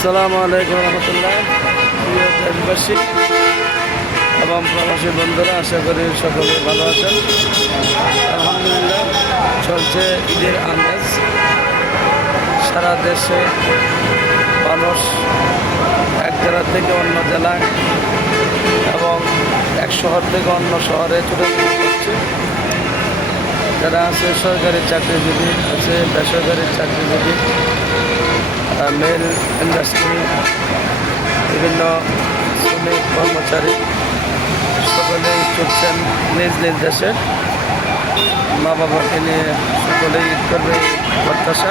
আসসালামু আলাইকুম রহমতুল্লাহ। প্রিয় দেশবাসী এবং প্রবাসী বন্ধুরা, আশা করি সকলে ভালো আছেন। আলহামদুলিল্লাহ, চলছে ঈদের আমেজ। সারা দেশে মানুষ এক জেলা থেকে অন্য জেলায় এবং এক শহর থেকে অন্য শহরে ছুটে যাচ্ছে। যারা আছে সরকারি চাকরিজীবী, আছে বেসরকারি চাকরিজীবী, মেল ইন্ডাস্ট্রি, বিভিন্ন শ্রমিক কর্মচারী সকলেই ছুটছেন নিজ নিজ দেশে। মা বাবাকে নিয়ে সকলেই ঈদ করবে প্রত্যাশা।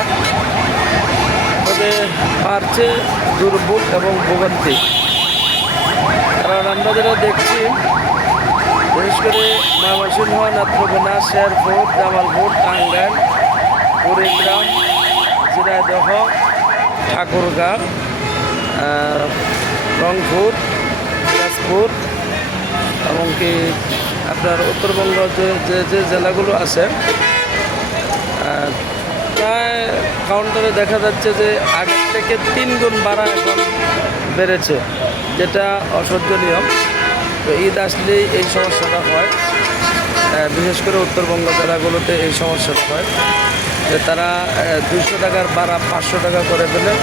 তবে বাড়ছে দুর্ভোগ এবং ভোগান্তি। কারণ আমরা যেটা দেখছি, বিশেষ করে ময়মনসিংহ, নেত্রকোনা, শেরপুর, জামালপুর, টাঙ্গাইল, কুড়িগ্রাম, ঝিনাইদহ, ঠাকুরগাঁ, রংপুর, দিনাজপুর, এমনকি আপনার উত্তরবঙ্গ যে জেলাগুলো আছে, প্রায় কাউন্টারে দেখা যাচ্ছে যে আগের থেকে 3 গুণ ভাড়া এখন বেড়েছে, যেটা অসহ্যনীয়। তো ঈদ আসলেই এই সমস্যাটা হয়, বিশেষ করে উত্তরবঙ্গ জেলাগুলোতে এই সমস্যাটা হয় যে তারা 200 টাকার ভাড়া 500 টাকা করে ফেলে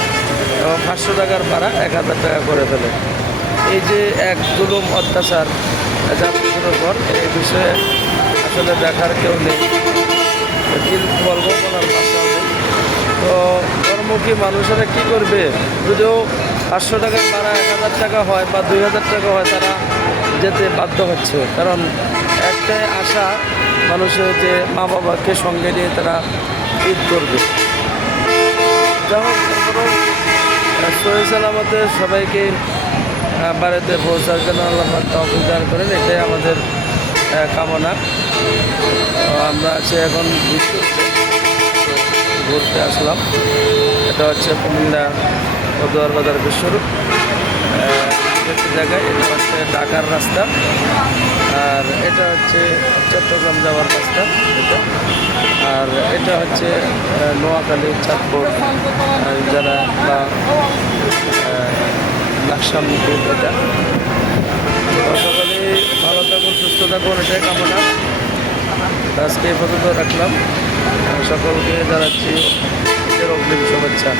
এবং 500 টাকার ভাড়া 1000 টাকা করে ফেলে। এই যে এক জুলুম অত্যাচার যাত্রীদের উপর, এই বিষয়ে আসলে দেখার কেউ নেই, কি বলবো, বলার ভাষা নেই। তো কর্মমুখী মানুষেরা কী করবে? যদিও 500 টাকার ভাড়া 1000 টাকা হয় বা 2000 টাকা হয়, তারা যেতে বাধ্য হচ্ছে। কারণ একটাই আশা মানুষের, যে মা বাবাকে সঙ্গে নিয়ে তারা ঈদ করবে। যা হোক, সহি সালামতে সবাইকে বাড়িতে পৌঁছার জন্য আল্লাহ তৌফিক দান করেন, এটাই আমাদের কামনা। আমরা আছি এখন ঘুরতে আসলাম। এটা হচ্ছে কুমিল্লা পদুয়ার বাজার বিশ্বরূপ জায়গায়। এটা হচ্ছে ঢাকার রাস্তা, আর এটা হচ্ছে চট্টগ্রাম যাওয়ার রাস্তা এটা। আর এটা হচ্ছে নোয়াখালী, চাঁদপুর যারা বা লাকসামপুর। এটা সকলে ভালো থাকুন, সুস্থ থাকুন, এটাই কামনা। আজকে এই পর্যন্ত রাখলাম। সকলকে জানাচ্ছি অগ্রিম শুভেচ্ছা।